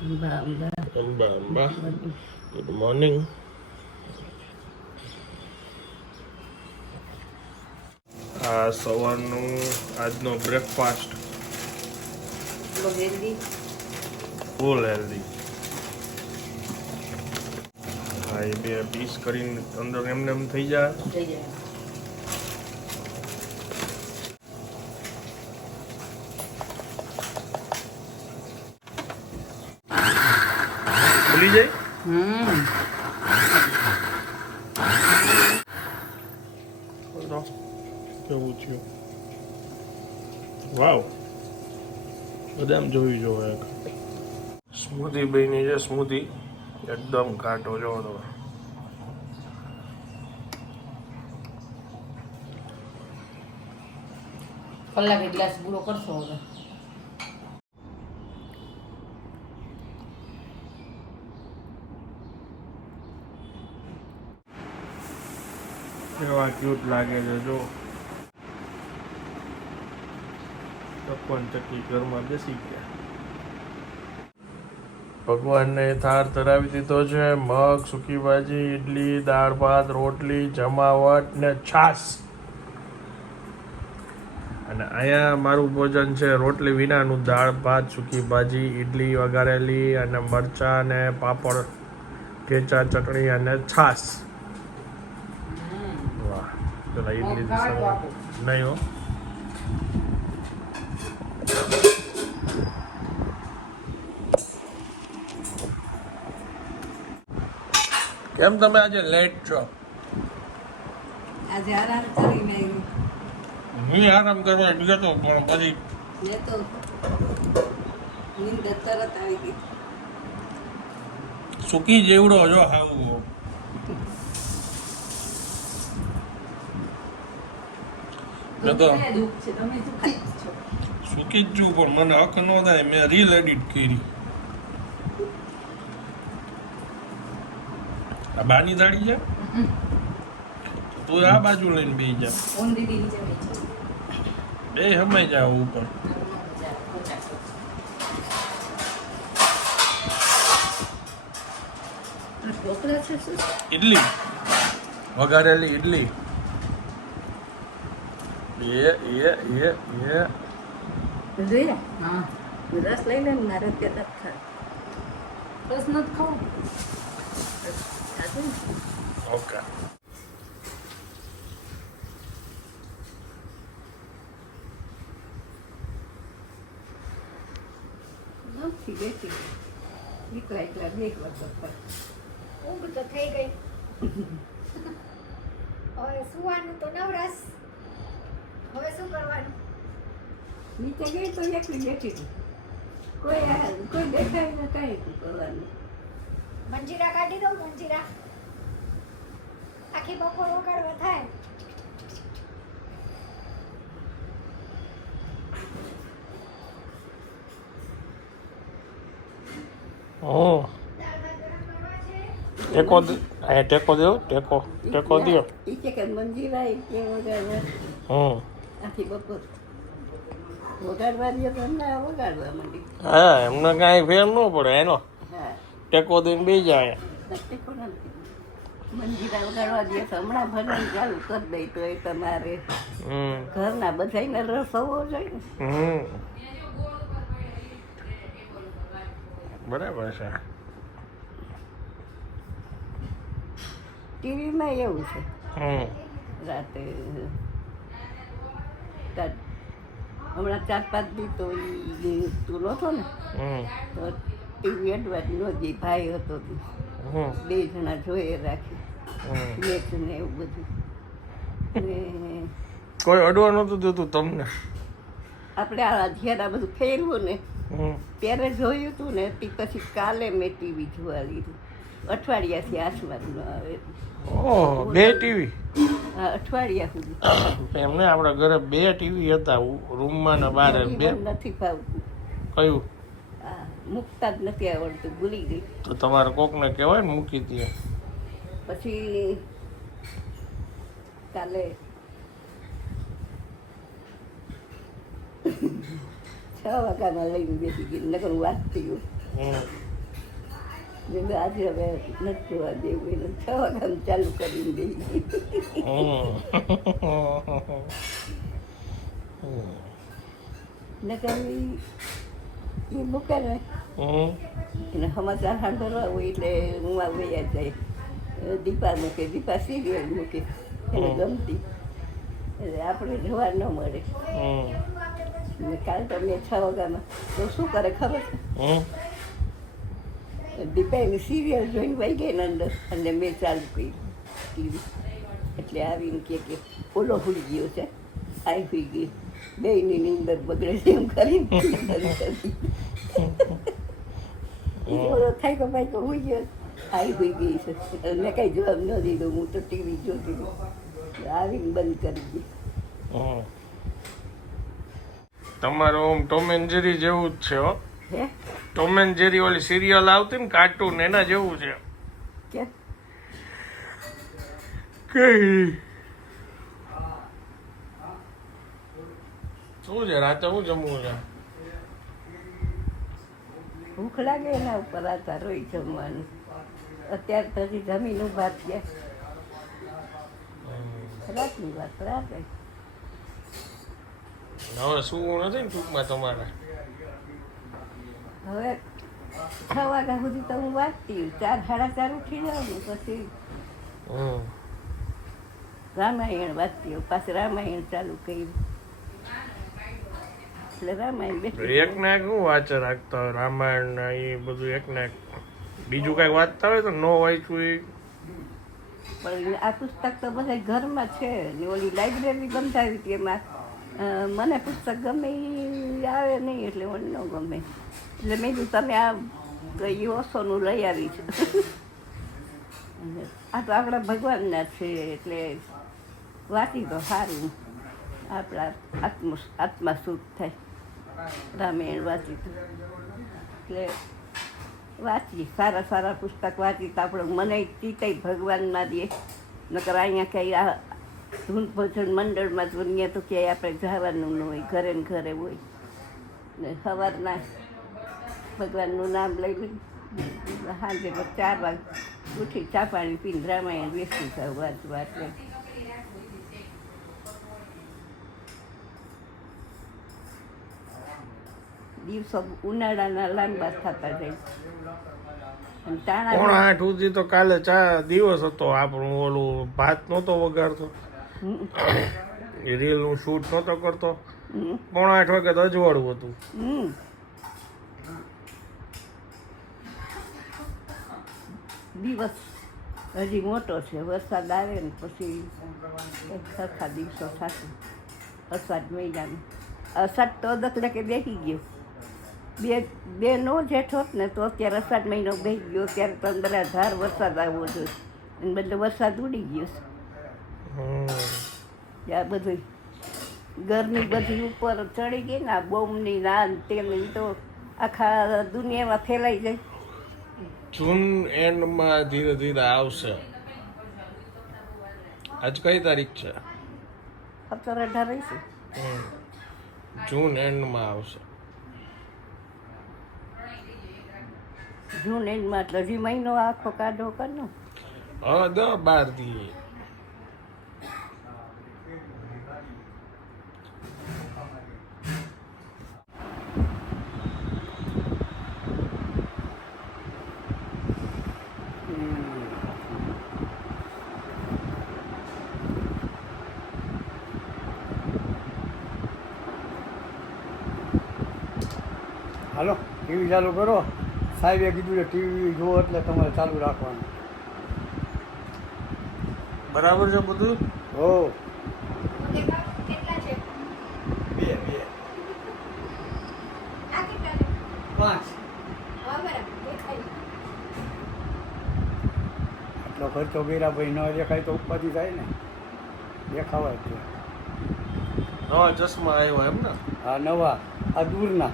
Amba good morning. આ સવારનું આજનો બ્રેકફાસ્ટ ફૂલ હેલ્ધી. હા, એ બે પીસ કરીને અંદર એમને એમ થઈ જાય. ભૂલી જાય. કેવું થયું? વાવ, બદામ જોઈ જોવે. સ્મૂધી બની છે. સ્મૂધી એકદમ ઘાટો જો તમે. કલાક એક ગ્લાસ પૂરો કરશો હવે. કેવા ક્યુટ લાગે છે જો. તપન ચકી ઘરમાં બેસી ગયા. ભગવાનને થાળ ધરાવી દીધો છે. મગ, સૂકી ભાજી, ઈડલી, દાળ ભાત, રોટલી, જમાવટ ને છાશ. અને અહીંયા મારું ભોજન છે રોટલી વિનાનું. દાળ ભાત, સૂકી ભાજી, ઈડલી વઘારેલી અને મરચાં ને પાપડ, ઠેચા, ચટણી અને છાશ. વાહ, પેલા ઈડલી નહીં હો. કેમ તમે આજે લેટ છો? આજે આરામ કરીને હું આરામ કરવા ગયો તો પણ પછી તો નીંદ તરત આવી ગઈ. સૂકી જેવડો જો હાવું. મેં તો દુઃખ છે, તમે શું ખાઈ છો? સૂકી જ છું પણ મને હક ન થાય. મેં રીલ એડિટ કરી. આ બાની દાડી છે. તું આ બાજુ લઈને બેસી જા. ઓન દીદી નીચે બેઠી છે. બે હમાઈ જાવ ઉપર. ઢોકળા છે શું? ઈડલી વઘારેલી ઈડલી. જોઈએ હા, રસ લઈ લે. મારે ત્યાં નથી ખાય. રસ નથી ખાવું. ઓકે. નથી બેઠી. એકલા એકલા દેખવા કરતા ઊંઘ તો થઈ ગઈ. હવે સુવાનું તો નવરાશ. હવે શું કરવાનું? નીચે ગઈ તો એકલી બેઠી હતી. કોઈ દેખાય ને કાંઈ કરવાનું. મંજીરા કાઢી દઉં. મંજીરા આખી બપોર વગાડવા થાય. ઓ દાળ ભાત ગરમ કરવા છે. ટેકો ટેકો દો. ટેકો દો. ઈ કે મંજીરા ઈ કે વગાડવા આખી બપોર વગાડવા દે તો ના વગાડવા માંડી. હા, એમને કાંઈ ફેર ન પડે. એનો હા, ટેકો દઈને બેસી જાય. ટેકો નથી. મંજીરા વગાડવા દે તો હમણાં ભજન ચાલુ કરી દઈ તો એ તમારે ઘરના બધાને રસ હોવો જોઈએ ને. બરાબર છે. ટીવીમાં એવું છે. રાતે હમણાં 4-5 દી તો તું નહોતો ને તો ટીવી એડવાજ ન જઈ. ભાઈ હતો બે જણા જોઈએ રાખી મેચ ને એવું બધું. ને કોઈ અડવા નતું દેતું તમને? આપણે આ જ્યારે આ બધું ફેરવું ને ત્યારે જોયું હતું ને તે પછી કાલે મેં ટીવી જોવા લીધું. અઠવાડિયાથી આસમાન ન આવે. ઓહ, બે ટીવી? હા, અઠવાડિયા સુધી. એમને આપણા ઘરે બે ટીવી હતા, રૂમમાં ને બહાર. બે નથી ફાવતું. કયું? હા, મૂકતા જ નથી આવડતું. ભૂલી ગઈ. તો તમારે કોકને કહેવાય ને મૂકી દે. પછી કાલે 6 વાગ્યામાં લઈને બેસી ગઈ. નકર વાંચતી ગયું. આજે હવે નથી જોવા દેવું એટલે 6 વાગ્યાનું ચાલુ કરીને દઈ ને કઈ એ મૂકે ને એને સમાચાર સાંભળવા હોય એટલે હું આ વૈયા જાય દીપા મૂકે દીપા સિરિયલ મૂકે એને ગમતી એટલે આપણે જોવા ન મળે ને કાલ તો મેં 6 વાગ્યામાં તો શું કરે ખબર છે દીપા એની સિરિયલ જોઈને વહી ગઈ ને અંદર અને મેં ચાલુ કરી ટીવી એટલે આવીને કે ઓલો ભૂલી ગયો છે આઈ હોઈ ગઈ બેયની નીંદર બગડે છે એમ કરીને ઓલો થાય કે ભાઈ તો હોઈ ગયો આઈ હોઈ ગઈ છે મેં કઈ જવાબ ન દીધો હું તો ટીવી જોતી આવીને બંધ કરી દી તમારો આમ ટોમ એન્ડ જેરી જેવું જ છે હો હે ટોમ એન્ડ જેરી ઓલી સિરિયલ આવતી ને કાર્ટૂન એના જેવું છે કે કઈ શું છે રાતે શું જમવું છે ભૂખ લાગે એના ઉપર આધાર હોય જમવાનું અત્યારે તો હજી જમીન ઉભા થયા રાતની વાત રાતે હવે શું નથી ને ટૂંકમાં તમારે હવે 6 વાગ્યા સુધી તો હું વાંચતી 4 સાડા 4 ઉઠી જાઉં ને પછી રામાયણ વાંચતી હોઉં પાછી રામાયણ ચાલુ કરી એટલે રામાયણ બેઠી એક ને એક હું વાંચે રાખતા હોય રામાયણ ને એ બધું એક ને એક બીજું કઈ વાંચતા હોય તો ન વાંચવું એ પણ આ પુસ્તક તો બધા ઘરમાં છે ને ઓલી લાઇબ્રેરી બંધાવી હતી એમાં મને પુસ્તક ગમે એ આવે નહીં એટલે મને ન ગમે એટલે મેં કીધું તમે આ એ ઓછોનું લઈ આવી છે આ તો આપણા ભગવાનના છે એટલે વાંચી તો સારું આપણા આત્મા શુદ્ધ થાય રામાયણ વાંચી તો એટલે વાંચી સારા સારા પુસ્તક વાંચી તો આપણે મને ચિતાઈ ભગવાનમાં દે નકર અહીંયા કંઈ આ ધૂન ભજન મંડળમાં તો અહીંયા તો ક્યાંય આપણે જવાનું ન હોય ઘરે ને ઘરે હોય ને સવારના ભગવાનનું નામ લઈ લઈ સાંજે 4 વાગે ઉઠી ચા પાણી પીને રામાયણ બેસી જાવ વાંચવા એટલે દિવસો ઉનાળાના લાંબા થતા જાય અને ટાણા 8 સુધી તો કાલે દિવસ હતો આપણું ઓલું ભાત નહોતો વગાડતો એ રીલ નું શૂટ નહોતો કરતો 8 વાગે તો અજવાળું હતું દિવસ હજી મોટો છે વરસાદ આવે ને પછી સરખા દિવસો થશે અષાઢ મહિનામાં અષાઢ તો દખડકે બેસી ગયો બે નો જેઠ હોત ને તો અત્યારે અષાઢ મહિનો બેસી ગયો ત્યારે તો બધા ધાર વરસાદ આવવો જોઈએ અને બદલે વરસાદ ઉડી ગયો છે આ બધું ઘરની બધી ઉપર ચડી ગઈ ને આ બોમ્બની નાન તેની તો આખા દુનિયામાં ફેલાઈ જાય જૂન એન્ડમાં ધીરે ધીરે આવશે આજ કઈ તારીખ છે 17-18 રહીશું જૂન એન્ડમાં આવશે જૂન એન્ડમાં એટલે હજી મહિનો આખો કાઢો કરનો હવે 10-12 દી હાલો ટીવી ચાલુ કરો સાહેબે કીધું કે ટીવી જુઓ એટલે તમારે ચાલુ રાખવાનું બરાબર છે બધું હો કેટલા છે 2 આ કેટલા છે 5 હા બરાબર દેખાય આટલો ખર્ચો કર્યા ભાઈ ન દેખાય તો ઉપાધિ થાય ને દેખાવાય છે નવા ચશ્મા આવ્યો એમ ને આ નવા આ દૂરના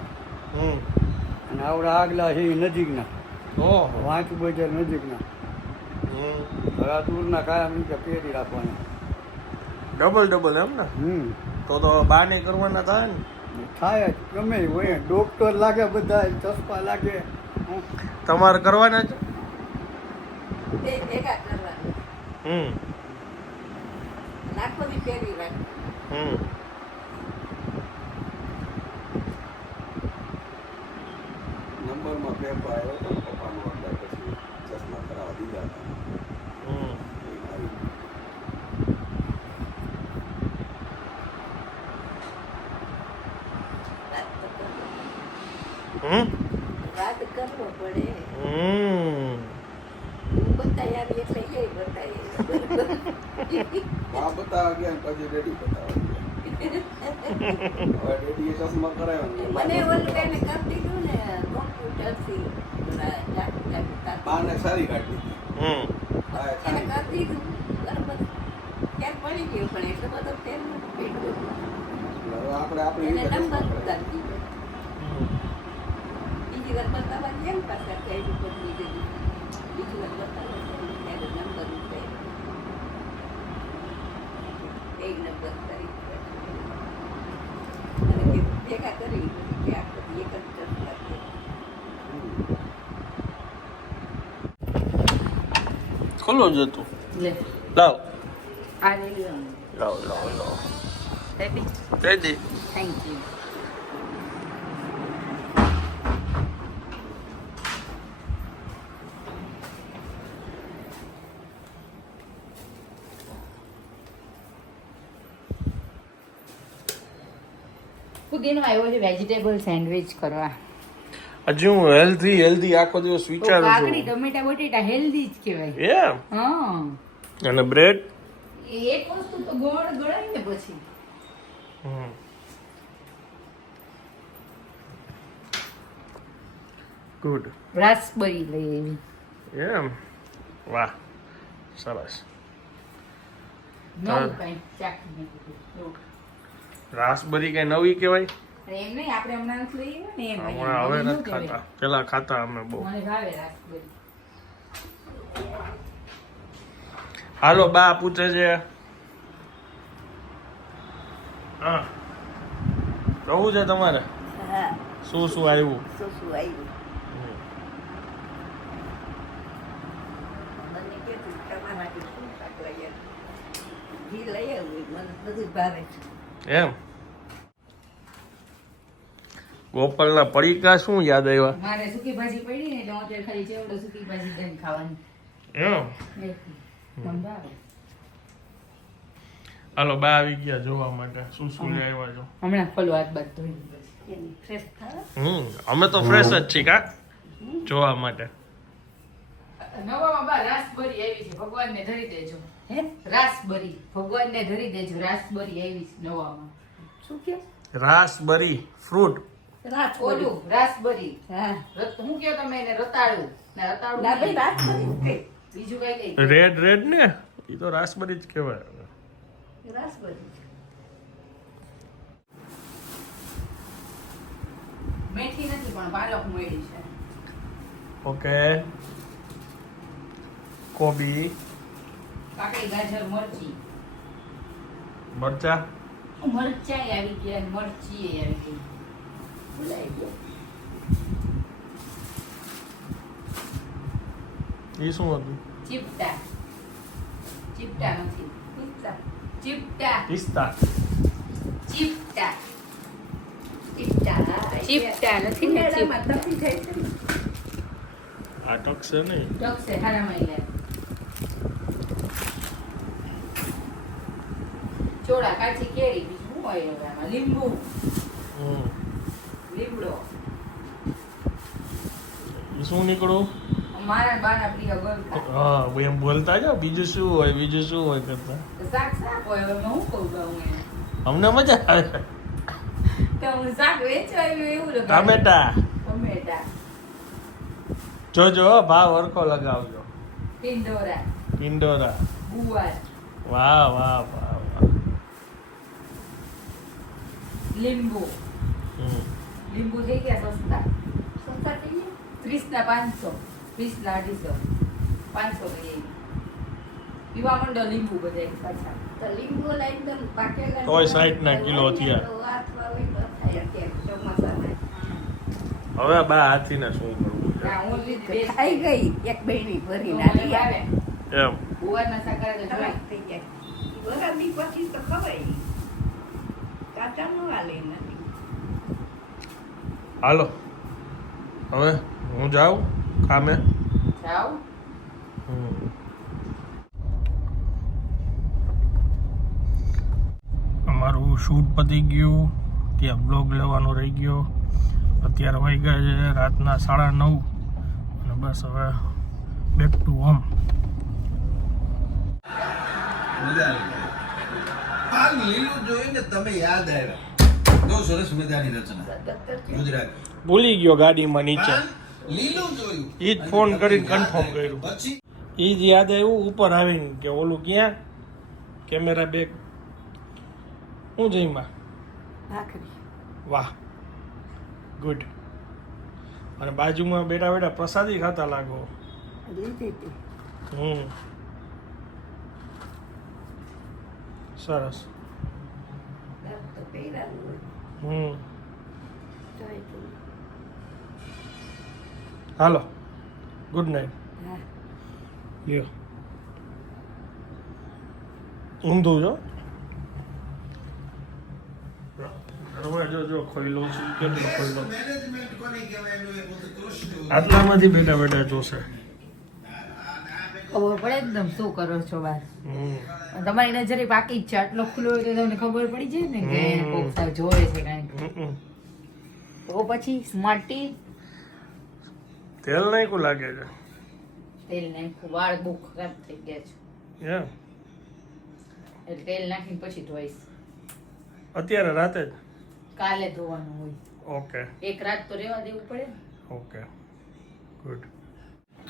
અને આવડા આગલા છે એ નજીકના ઓહો વાંચ બજાર નજીકના હવે આ દૂરના કાયમ રીતે પહેરી રાખવાના ડબલ એમ ને તો બા નહીં કરવાના થાય ને થાય જ ગમે એ હોય ડોક્ટર લાગે બધા ચશ્મા લાગે તમારે કરવાના છે તે ભેગા કરવાના હમ લાખો ની પહેરી રાખ હમ નંબરમાં પેપર આવ્યો તો પપ્પાનો ઓર્ડર પછી ચશ્મા કરાવવા દીધા હતા હમ એ મારી હમ વાત કરવો પડે હમ હું બતાવી એટલે એ બતાવી બા બતાવવા ગયા ને પછી ડેડી બતાવવા ગયા હવે ડેડીએ ચશ્મા કરાવ્યા મને ઓલું એને કરી દીધું ને કોમ્પ્યુટરથી બાને સારી કાઢી દીધી હમ બાએ એને સારી કરી દીધું બરાબર ક્યાંક પડી ગયું પણ એટલો બધો ફેર નથી પડ્યો. હવે આપણે આપણી એને રીતે નંબર ચશ્મા કરાવ્યા. ઉતારી દીધો બીજી વાર બતાવવા કેમ પાછા ત્યાં ઉપર બીજી વાર બતાવવા ત્યારે નંબર ઉતાર્યો એક નંબર કરી અને કે ભેગા કરી કે આ બધી એક જ ચર્ચા છે. ખુલ્લો જ હતું લે લાવ આ લઈ લેવાનું લાવ લાવ લાવ રેડી રેડી થેન્ક યુ પુદીનો આવ્યો છે વેજીટેબલ સેન્ડવિચ કરવા હજી હું હેલ્ધી આખો દિવસ તો વિચારું કાકડી છું ટમેટા બટેટા હેલ્ધી જ કહેવાય એમ હા અને બ્રેડ એક વસ્તુ તો ગોળ ગળાય ને પછી ગુડ રાસબરી લઈ એવી એમ વાહ સરસ નવું કઈ ચાખી નાખ્યું. રાસબરી કઈ નવી કહેવાય અરે એમ નહીં આપણે હમણાં નથી લઈ આવ્યા ને એમ હમણાં હવે નવું નથી કહેવાય. ખાતા પેલા ખાતા અમે બહુ મને ભાવે રાસબરી. હાલો બા પૂછે છે હા રહું છે તમારે હા શું શું આવ્યું શું શું આવ્યું મને કે તમારા માટે શું શાક લઈ આવ્યું ઘી લઈ આવ્યું મને બધું ભાવે છે એમ ગોપાલના પડીકા શું યાદ આવ્યા મારે સૂકી ભાજી પડી ને એટલે હું અત્યારે ખાલી ચેવડો સૂકી ભાજી દહીં ખાવાની એમ મને ભાવે. હાલો બા આવી ગયા જોવા માટે શું શું લઈ આવ્યા છો હમણાં ખોલો હાથ બાદ ધોઈ એની ફ્રેશ થાય અમે તો ફ્રેશ જ છીએ કા જોવા માટે નવામાં બા રાસબરી આવી છે ભગવાનને ધરી દેજો હે રાસબરી ભગવાનને ધરી દેજો રાસબરી આવી છે નવામાં શું કે રાસબરી ફ્રૂટ રાત ઓલું રાસબરી હા હું કયો તમે એને રતાળું ને રતાળું ના ભાઈ નહીં. રાત કરી કે બીજું કઈ કઈ રેડ ને એ તો રાસબરી જ કહેવાય રાત કરી મેથી નથી પણ પાલક મળી છે ઓકે કોબી કાકડી ગાજર મરચી મરચા મરચાઈ આવી ગયા અને મરચી આવી ગઈ ભૂલાઈ ગયો એ શું હતું ચીપટા ચીપટા નથી પિસ્તા ચીપટા પિસ્તા ચીપટા ચીપટા ચીપટા નથી ને ઉનાળામાં તપી જાય છે ને આ ટકશે નહીં ટકશે હારામાં યાર ચોળા કાચી કેરી બીજું શું હોય હવે આમાં લીંબુ લીમડો એ શું નીકળું મારા બાના પ્રિય ગલકા હા એમ બોલતા જાઓ બીજું શું હોય કરતા શાક શાક હોય હવે હું કહું હું એને અમને મજા આવે તો હું શાક વેચવા આવ્યું એવું લગાવ્યું. ટામેટા ટમેટા જોજો હો, ભાવ હરખો લગાવજો ટિંડોરા ટિંડોરા ગુવાર વાહ વાહ વાહ વાહ લીંબુ હમ. લીંબુ થઈ ગયા સસ્તા સસ્તા થઈ ગયા 30 ના 500 20 ના 250 500 કહીએ પીવા માંડો લીંબુ બધા એક પાછા તો લીંબુ લઈને તમે પાકેલા તોય 60 ના કિલો થયા. તો હાથમાં હોય તો થાય અત્યારે ચોમાસામાં હવે બા હાથીને શું કરવું ના, હું જ બે ખાઈ ગઈ એક બહેની ભરીને આવી આવે એમ ગુવારના શાક કરે તો જોઈ. થઈ જાય વરાની પછી તો ખવાય નહીં. કાચા નો હાલે નથી. હાલો હવે હું જાઉં કામે. જાઓ. અમારું શૂટ પતી ગયું, ત્યાં બ્લોગ લેવાનો રહી ગયો. અત્યારે વાગી ગયા છે રાતના 9:30 અને બસ હવે બેક ટુ હોમ. મજા આવી. આ લીલું જોઈને તમે યાદ આવ્યા. બહુ સરસ મજાની રચના ગુજરાત. ભૂલી ગયો ગાડીમાં નીચે, લીલું જોયું. ઈ જ ફોન કરીને કન્ફર્મ કર્યું. પછી એ જ યાદ આવ્યું ઉપર આવીને કે ઓલું ક્યાં કેમેરા બેગ હું જઈમાં. ભાખરી વાહ ગુડ. અને બાજુમાં બેઠા બેઠા પ્રસાદી ખાતા લાગો. લીધી હતી. સરસ. તો પહેરાવું હોય તોય તો. હાલો ગુડ નાઇટ. હા લ્યો ઊંધું જો હવે જો ખોઈલો છે કેટલો ખોઈલો. મેનેજમેન્ટ કોને કહેવાય એનું એક ઉત્કૃષ્ટ આટલામાંથી બેઠા બેઠા જોશે. ખબર પડે એકદમ શું કરો છો બહાર. તમારી નજરે બાકી જ છે, આટલો ખુલ્લો હોય તો તમને ખબર પડી જાય ને કે કોક સાહેબ જોવે છે કાંઈક. તો પછી સ્માર્ટી તેલ નાખ્યું લાગે છે. તેલ નાખ્યું, વાળ બહુ ખરાબ થઈ ગયા છે યા એટલે તેલ નાખીને પછી ધોઈશ. અત્યારે રાતે જ. કાલે ધોવાનું હોય, ઓકે એક રાત તો રહેવા દેવું પડે ને. Okay good.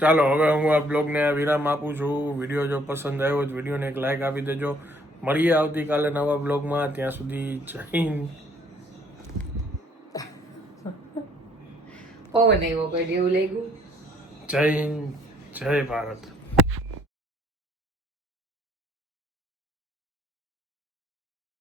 ચાલો હવે હું આ બ્લોગને વિરામ આપું છું. વિડીયો જો પસંદ આવ્યો તો વિડીયોને એક લાઈક આપી દેજો. મળીએ આવતીકાલે નવા બ્લોગમાં. ત્યાં સુધી જય હિન્દ. પવન આવ્યો કોઈ એવું લાગ્યું. જય હિન્દ, જય ભારત.